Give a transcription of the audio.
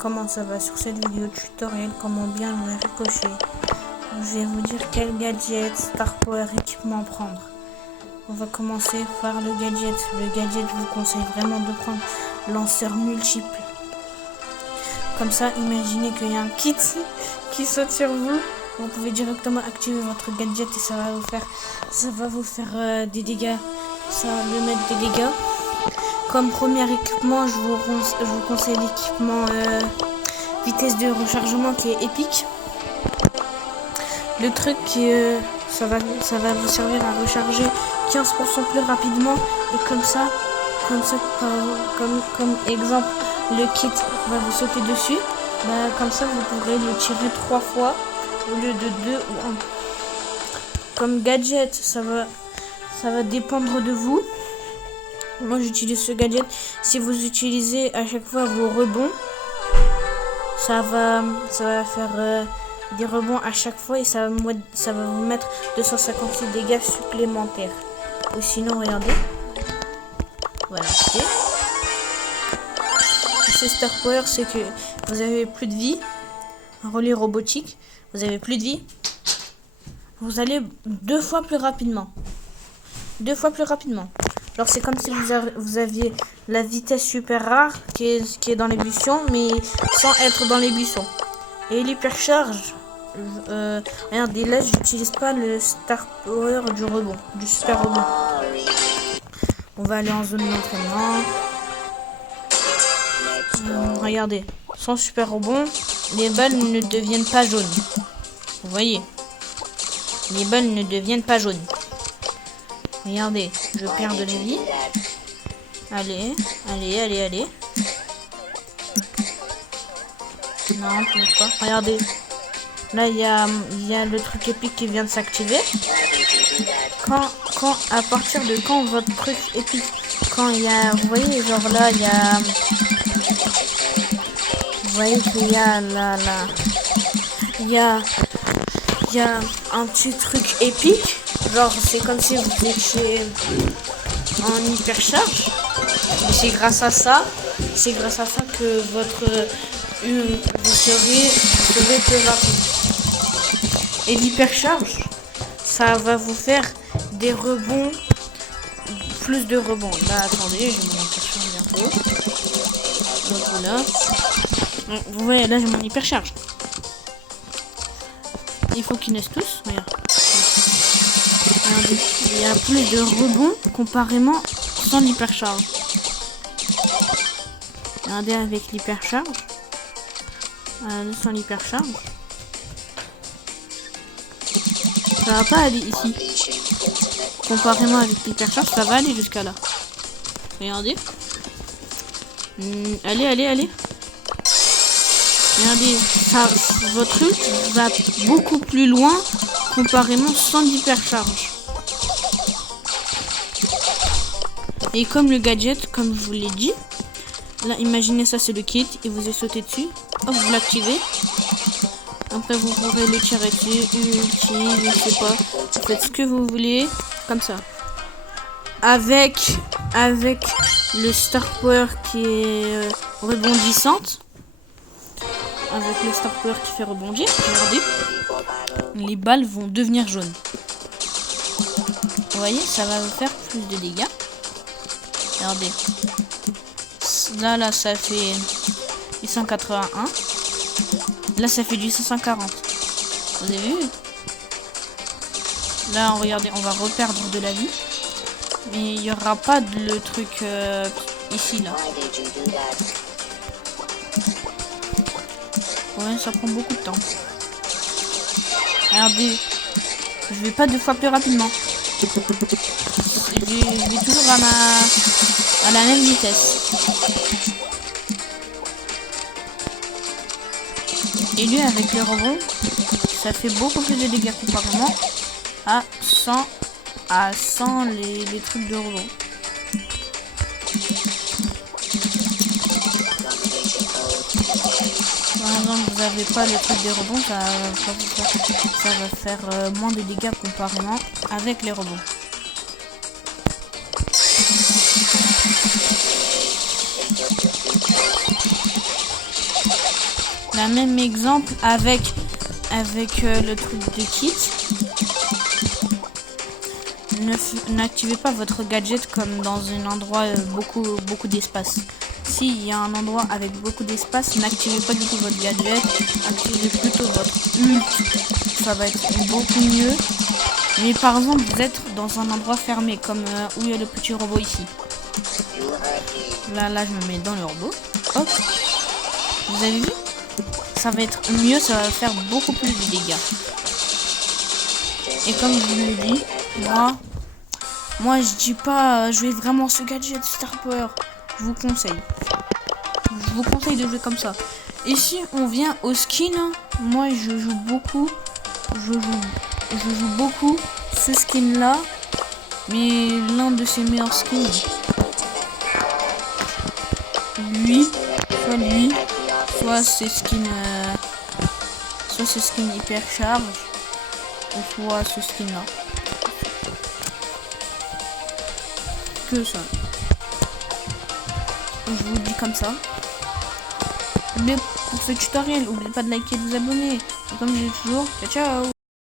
comment ça va sur cette vidéo tutoriel, comment bien le ricochet. Je vais vous dire quel gadget, Star Power, équipement prendre. On va commencer par le gadget. Le gadget, je vous conseille vraiment de prendre lanceur multiple. Comme ça, imaginez qu'il y a un kit qui saute sur vous. Vous pouvez directement activer votre gadget et ça va vous faire des dégâts. Ça va lui mettre des dégâts. Comme premier équipement, je vous conseille l'équipement vitesse de rechargement qui est épique. Le truc qui ça va vous servir à recharger 15% plus rapidement et comme exemple le kit va vous sauter dessus. Comme ça vous pourrez le tirer 3 fois au lieu de 2 ou 1. Comme gadget, ça va dépendre de vous. Moi j'utilise ce gadget. Si vous utilisez à chaque fois vos rebonds, ça va faire des rebonds à chaque fois et ça va vous mettre 256 dégâts supplémentaires. Ou sinon regardez, voilà, c'est Star Power, c'est que vous avez plus de vie. Un relais robotique, vous avez plus de vie, vous allez 2 fois plus rapidement. Alors c'est comme si vous aviez la vitesse super rare qui est dans les buissons, mais sans être dans les buissons. Et l'hypercharge, regardez là, j'utilise pas le Star Power du super rebond. On va aller en zone d'entraînement. Regardez, sans super rebond, les balles ne deviennent pas jaunes. Vous voyez, les balles ne deviennent pas jaunes. Regardez, je perds de la vie. Allez. Non, toujours pas. Regardez. Là, il y a le truc épique qui vient de s'activer. À partir de quand votre truc épique, quand il y a, vous voyez, genre là, il y a, vous voyez qu'il y a il y a un petit truc épique. Genre, c'est comme si vous étiez en hypercharge. Et c'est grâce à ça que vous serez plus rapide. Et l'hypercharge, ça va vous faire des rebonds, plus de rebonds. Là, attendez, je vais mon hypercharge bientôt. Donc voilà. Vous voyez, là, j'ai mon hypercharge. Il faut qu'ils naissent tous. Regarde. Regardez, il y a plus de rebonds comparément sans l'hypercharge. Regardez avec l'hypercharge. Sans l'hypercharge. Ça va pas aller ici. Comparément avec l'hypercharge, ça va aller jusqu'à là. Regardez. Allez. Regardez, votre truc va beaucoup plus loin comparément sans l'hypercharge. Et comme le gadget, comme je vous l'ai dit, là imaginez ça c'est le kit, il vous est sauté dessus, hop vous l'activez, après vous pourrez le tirer dessus, je sais pas, vous faites ce que vous voulez, comme ça. Avec le Star Power qui est rebondissante, avec le Star Power qui fait rebondir, regardez, les balles vont devenir jaunes. Vous voyez, ça va vous faire plus de dégâts. Regardez. Là, ça fait du 181. Là, ça fait du 140. Vous avez vu? Là, regardez, on va reperdre de la vie. Mais il n'y aura pas le truc ici, là. Ouais, ça prend beaucoup de temps. Regardez. Je vais pas 2 fois plus rapidement. Je vais toujours à la même vitesse. Et lui avec les rebonds, ça fait beaucoup plus de dégâts comparément à 100 les trucs de rebond. Par exemple, vous n'avez pas le truc des rebonds, ça va faire moins de dégâts comparément avec les rebonds. Le même exemple avec le truc de kit. N'activez pas votre gadget comme dans un endroit beaucoup d'espace. S'il y a un endroit avec beaucoup d'espace, n'activez pas du tout votre gadget, activez plutôt votre ult, ça va être beaucoup mieux. Mais par exemple, vous êtes dans un endroit fermé, comme où il y a le petit robot ici. Là, je me mets dans le robot. Hop. Vous avez vu? Ça va être mieux, ça va faire beaucoup plus de dégâts. Et comme je vous l'ai dit, moi je dis pas je vais vraiment ce gadget Star Power. Je vous conseille. Je vous conseille de jouer comme ça. Et si on vient au skin, moi je joue beaucoup ce skin là, mais l'un de ses meilleurs skins. Lui, soit ses skins hyper charge, ou soit ce skin là. Que ça. Je vous le dis comme ça. Mais pour ce tutoriel, n'oubliez pas de liker et de vous abonner. Et comme je dis toujours, ciao ciao.